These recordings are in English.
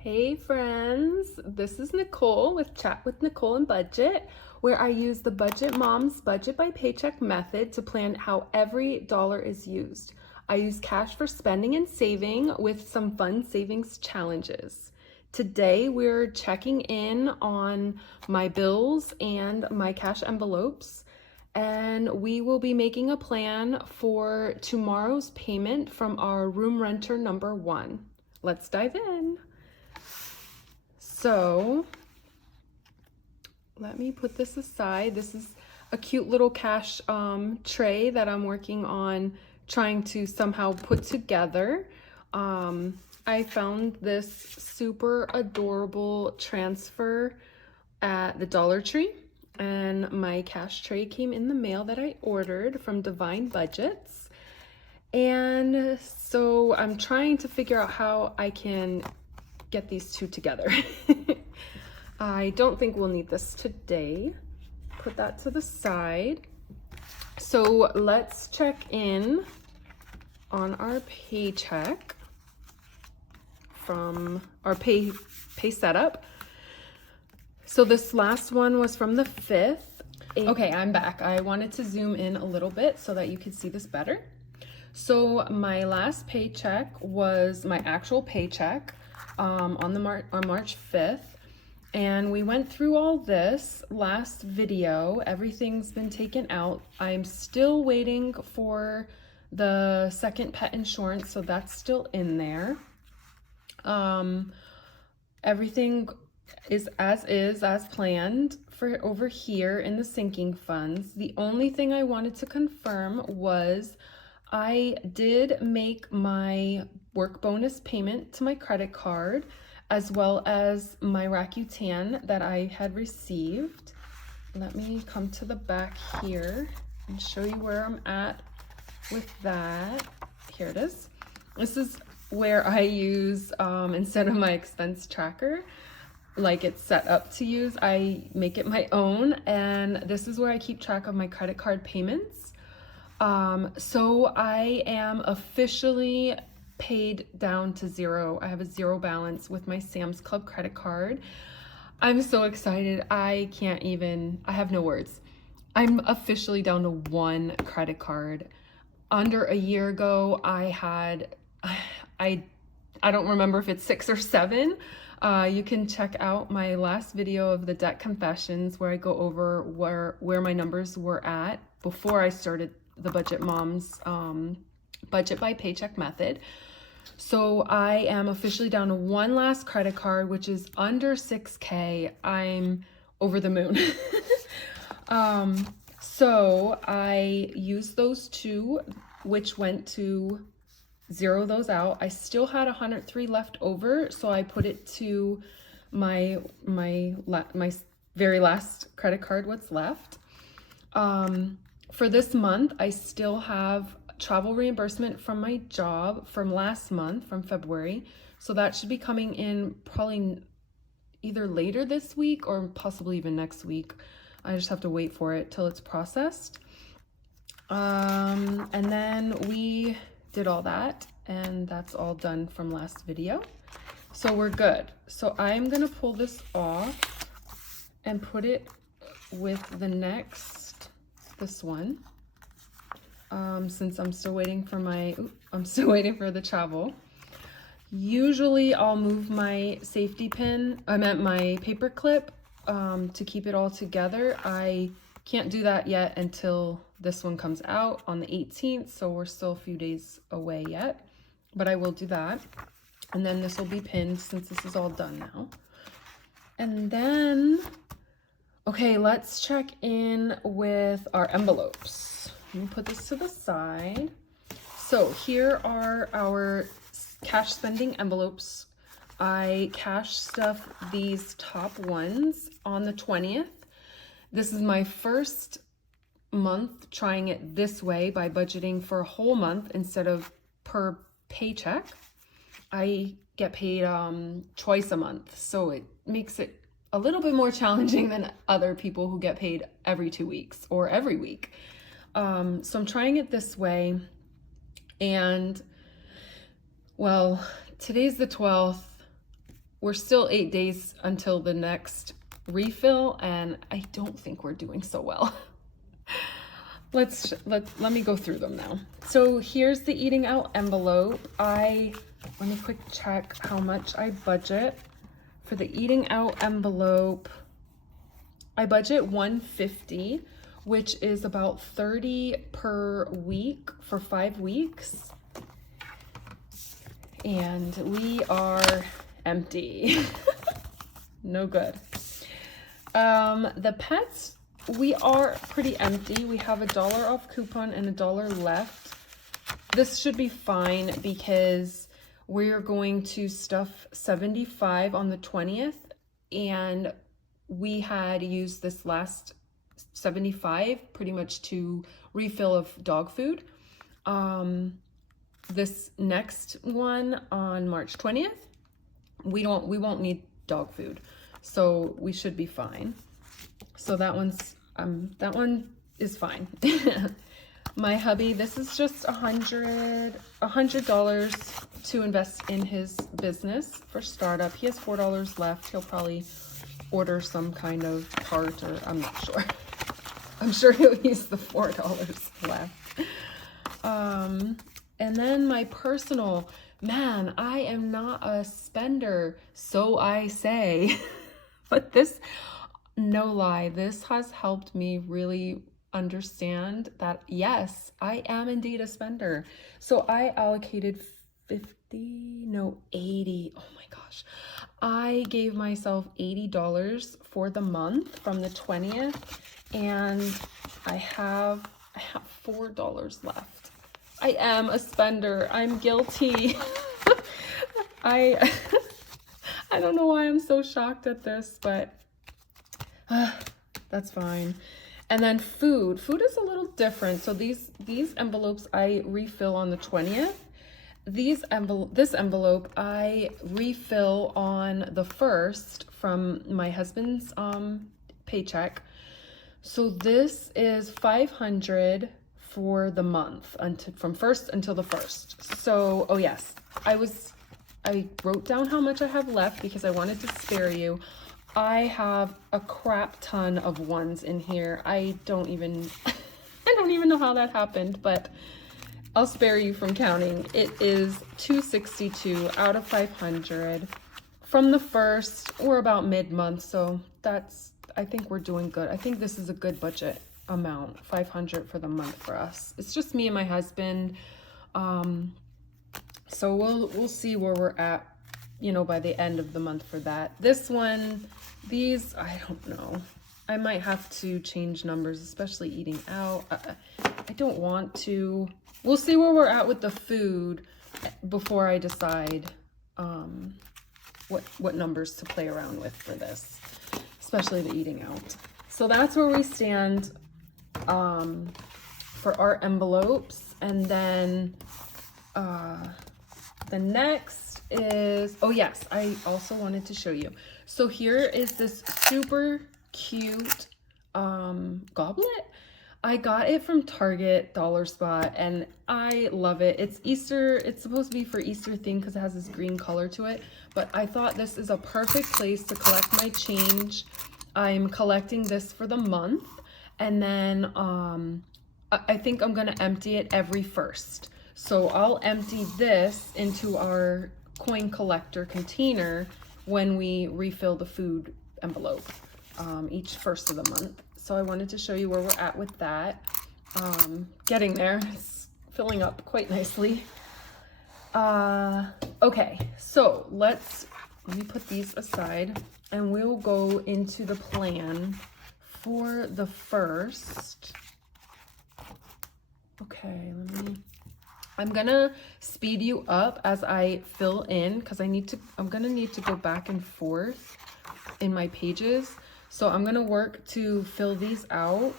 Hey friends, this is Nicole with Chat with Nicole and Budget, where I use the Budget Mom's budget by paycheck method to plan how every dollar is used. I use cash for spending and saving with some fun savings challenges. Today we're checking in on my bills and my cash envelopes, and we will be making a plan for tomorrow's payment from our room renter number 1. Let's dive in. So let me put this aside. This is a cute little cash tray that I'm working on trying to somehow put together. I found this super adorable transfer at the Dollar Tree, and my cash tray came in the mail that I ordered from Divine Budgets. And so I'm trying to figure out how I can get these two together. I don't think we'll need this today. Put that to the side. So let's check in on our paycheck from our pay setup. So this last one was from the 5th. Okay, I'm back. I wanted to zoom in a little bit so that you could see this better. So my last paycheck was my actual paycheck on March 5th, and we went through all this last video. Everything's been taken out. I'm still waiting for the second pet insurance, so that's still in there. Everything is as planned for over here in the sinking funds. The only thing I wanted to confirm was I did make my work bonus payment to my credit card, as well as my Rakuten that I had received. Let me come to the back here and show you where I'm at with that. Here it is. This is where I use, instead of my expense tracker, like it's set up to use, I make it my own, and this is where I keep track of my credit card payments. So I am officially paid down to zero. I have a zero balance with my Sam's Club credit card. I'm so excited. I have no words. I'm officially down to one credit card. Under a year ago, I don't remember if it's 6 or 7. You can check out my last video of the debt confessions where I go over where my numbers were at before I started the Budget Mom's budget by paycheck method. So I am officially down to one last credit card, which is under $6,000. I'm over the moon. So I used those two, which went to zero those out. I still had 103 left over, so I put it to my very last credit card, what's left. For this month, I still have travel reimbursement from my job from last month, from February. So that should be coming in probably either later this week or possibly even next week. I just have to wait for it till it's processed. And then we did all that, and that's all done from last video. So we're good. So I'm gonna pull this off and put it with this one, since I'm still waiting for the travel. Usually I'll move my safety pin, my paper clip, to keep it all together. I can't do that yet until this one comes out on the 18th, so we're still a few days away yet, but I will do that. And then this will be pinned since this is all done now. And then, okay, let's check in with our envelopes. Let me put this to the side. So here are our cash spending envelopes. I cash stuffed these top ones on the 20th. This is my first month trying it this way by budgeting for a whole month instead of per paycheck. I get paid twice a month, so it makes it a little bit more challenging than other people who get paid every 2 weeks or every week. So I'm trying it this way, and well, today's the 12th. we're still 8 days until the next refill, and I don't think we're doing so well. Let me go through them now. So here's the eating out envelope. Let me quick check how much I budget for the eating out envelope. I budget $150, which is about $30 per week for 5 weeks. And we are empty. No good. The pets, we are pretty empty. We have $1 off coupon and $1 left. This should be fine because we're going to stuff 75 on the 20th, and we had used this last 75 pretty much to refill of dog food. This next one on March 20th, we won't need dog food, so we should be fine. So that one is fine. My hubby, this is just $100 to invest in his business for startup. He has $4 left. He'll probably order some kind of part, or I'm not sure. I'm sure he'll use the $4 left. And then my personal, man, I am not a spender, so I say. But this, no lie, this has helped me really understand that, yes, I am indeed a spender. So I allocated 80. Oh my gosh. I gave myself $80 for the month from the 20th, and I have $4 left. I am a spender. I'm guilty. I don't know why I'm so shocked at this, but that's fine. And then food. Food is a little different. So these envelopes I refill on the 20th. This envelope I refill on the 1st from my husband's paycheck. So this is $500 for the month from 1st until the 1st. So, oh yes, I wrote down how much I have left because I wanted to spare you. I have a crap ton of ones in here. I don't even know how that happened, but I'll spare you from counting. It is $262 out of $500 from the 1st. We're about mid-month, so I think we're doing good. I think this is a good budget amount, $500 for the month for us. It's just me and my husband. So we'll see where we're at, by the end of the month for that. This one, these, I don't know. I might have to change numbers, especially eating out. I don't want to. We'll see where we're at with the food before I decide what numbers to play around with for this, especially the eating out. So that's where we stand for our envelopes. And then the next is, oh yes, I also wanted to show you. So here is this super cute goblet. I got it from Target Dollar Spot, and I love it. It's Easter. It's supposed to be for Easter theme because it has this green color to it, but I thought this is a perfect place to collect my change. I'm collecting this for the month, and then I think I'm gonna empty it every 1st. So I'll empty this into our coin collector container when we refill the food envelope each 1st of the month. So I wanted to show you where we're at with that. Getting there, it's filling up quite nicely. Okay, so let me put these aside and we'll go into the plan for the 1st. Okay, I'm gonna speed you up as I fill in because I'm gonna need to go back and forth in my pages. So I'm gonna work to fill these out.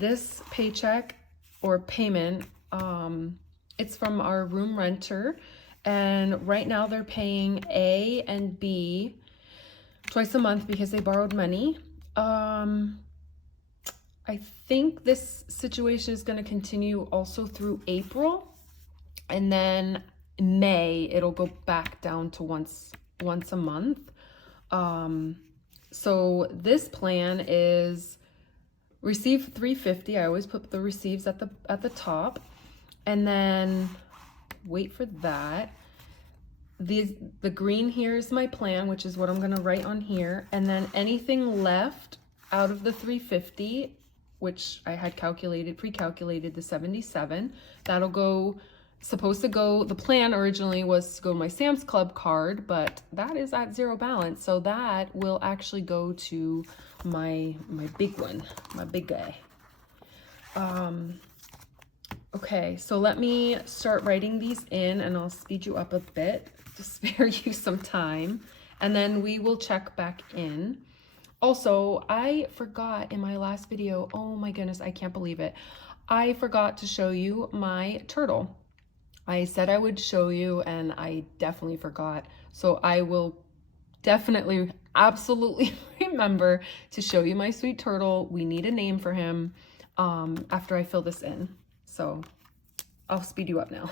This paycheck or payment, it's from our room renter, and right now they're paying A and B twice a month because they borrowed money. I think this situation is going to continue also through April, and then May it'll go back down to once once a month. So this plan is receive 350. I always put the receives at the top, and then wait for that. The green here is my plan, which is what I'm gonna write on here, and then anything left out of the 350, which I had pre-calculated the 77, that'll go, supposed to go, the plan originally was to go to my Sam's Club card, but that is at zero balance, so that will actually go to my big one, my big guy. Okay, so let me start writing these in, and I'll speed you up a bit to spare you some time, and then we will check back in. Also, I forgot in my last video, oh my goodness, I can't believe it. I forgot to show you my turtle. I said I would show you, and I definitely forgot. So I will definitely, absolutely remember to show you my sweet turtle. We need a name for him after I fill this in. So I'll speed you up now.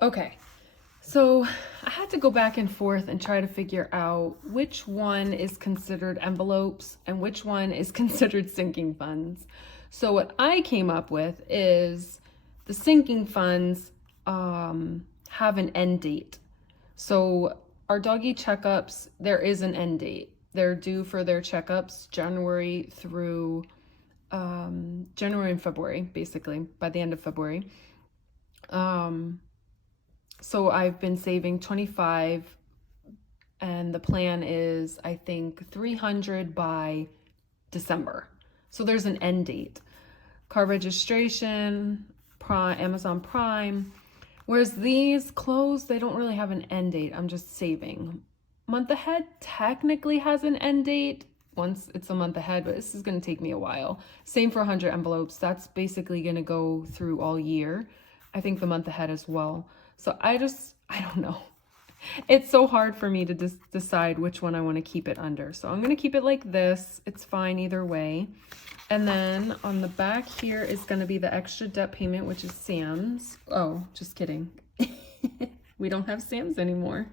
Okay, so I had to go back and forth and try to figure out which one is considered envelopes and which one is considered sinking funds. So what I came up with is the sinking funds have an end date. So our doggy checkups, there is an end date. They're due for their checkups January through January and February, basically, by the end of February. So I've been saving 25, and the plan is, I think, 300 by December. So there's an end date. Car registration, Prime, Amazon Prime. Whereas these clothes, they don't really have an end date. I'm just saving. Month ahead technically has an end date once it's a month ahead, but this is going to take me a while. Same for 100 envelopes. That's basically going to go through all year. I think the month ahead as well. So I don't know. It's so hard for me to decide which one I want to keep it under. So I'm going to keep it like this. It's fine either way. And then on the back here is going to be the extra debt payment, which is Sam's. Oh, just kidding. We don't have Sam's anymore.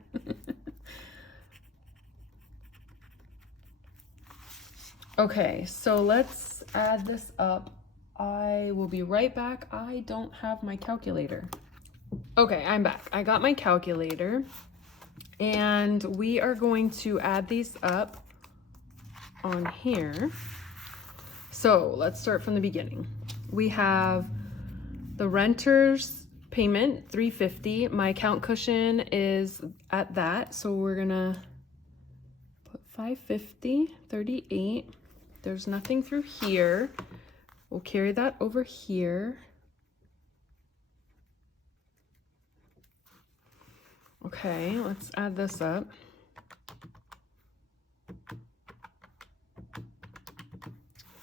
Okay, so let's add this up. I will be right back. I don't have my calculator. Okay, I'm back. I got my calculator, and we are going to add these up on here. So let's start from the beginning. We have the renter's payment, $350. My account cushion is at that, so we're gonna put $550, $38. There's nothing through here. We'll carry that over here. Okay, let's add this up.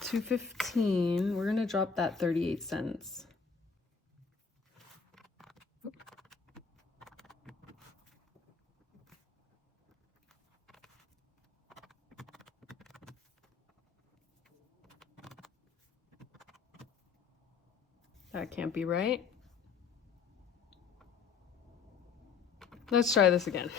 $215. We're gonna drop that 38 cents. That can't be right. Let's try this again.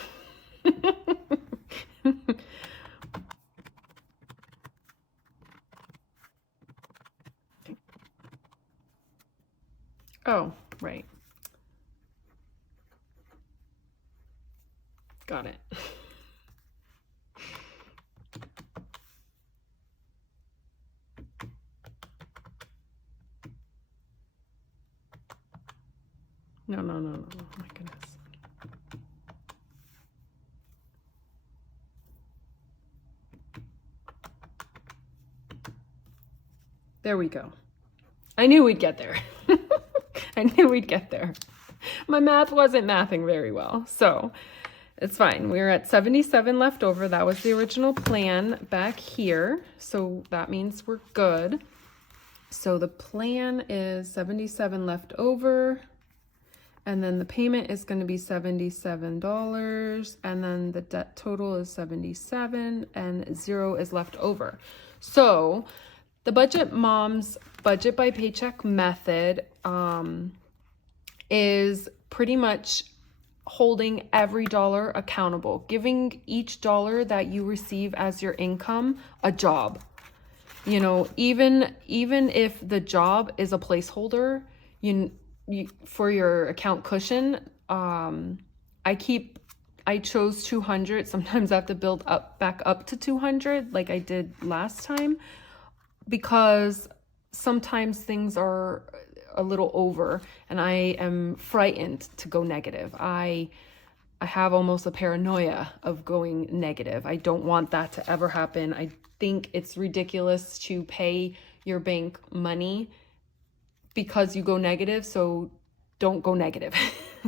Oh, right. Got it. No, no, no, no. Oh my goodness. There we go. I knew we'd get there. I knew we'd get there. My math wasn't mathing very well, so it's fine. We're at 77 left over. That was the original plan back here, so that means we're good. So the plan is 77 left over, and then the payment is going to be $77, and then the debt total is 77, and 0 is left over. So the Budget Mom's budget by paycheck method is pretty much holding every dollar accountable, giving each dollar that you receive as your income a job. You know, even if the job is a placeholder, you for your account cushion, I chose 200. Sometimes I have to build back up to 200 like I did last time, because sometimes things are a little over and I am frightened to go negative. I have almost a paranoia of going negative. I don't want that to ever happen. I think it's ridiculous to pay your bank money because you go negative, so don't go negative.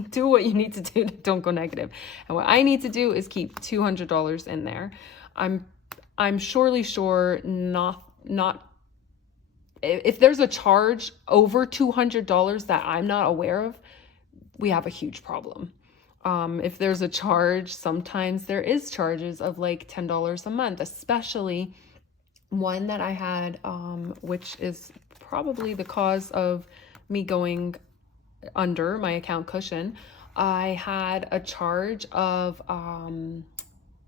Do what you need to do to don't go negative. And what I need to do is keep $200 in there. I'm surely sure not if there's a charge over $200 that I'm not aware of, we have a huge problem. If there's a charge, sometimes there is charges of like $10 a month, especially one that I had, which is probably the cause of me going under my account cushion. I had a charge of,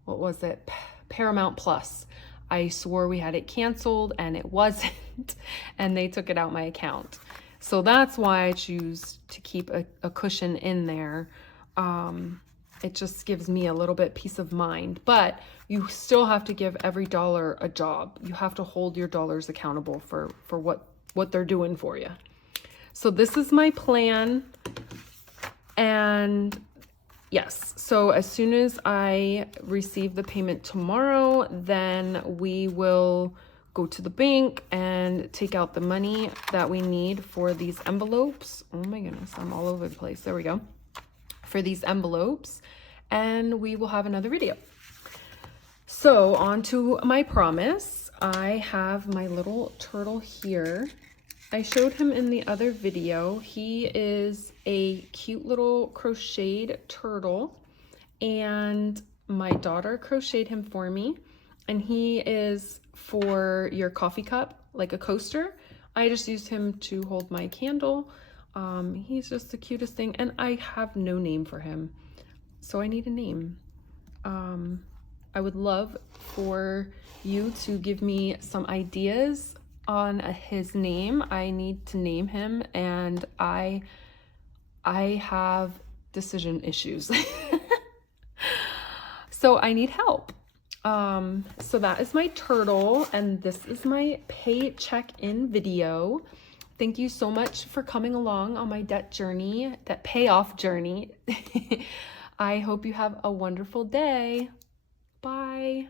what was it? Paramount Plus. I swore we had it canceled and it wasn't, and they took it out my account. So that's why I choose to keep a cushion in there. It just gives me a little bit peace of mind, but you still have to give every dollar a job. You have to hold your dollars accountable for what they're doing for you. So this is my plan. And yes, so as soon as I receive the payment tomorrow, then we will go to the bank and take out the money that we need for these envelopes. Oh my goodness, I'm all over the place. There we go. For these envelopes, and we will have another video. So on to my promise. I have my little turtle here. I showed him in the other video. He is a cute little crocheted turtle, and my daughter crocheted him for me, and he is for your coffee cup, like a coaster. I just used him to hold my candle. He's just the cutest thing, and I have no name for him, so I need a name. I would love for you to give me some ideas on his name. I need to name him, and I have decision issues. So I need help. So that is my turtle, and this is my pay check-in video. Thank you so much for coming along on my debt journey, that payoff journey. I hope you have a wonderful day. Bye.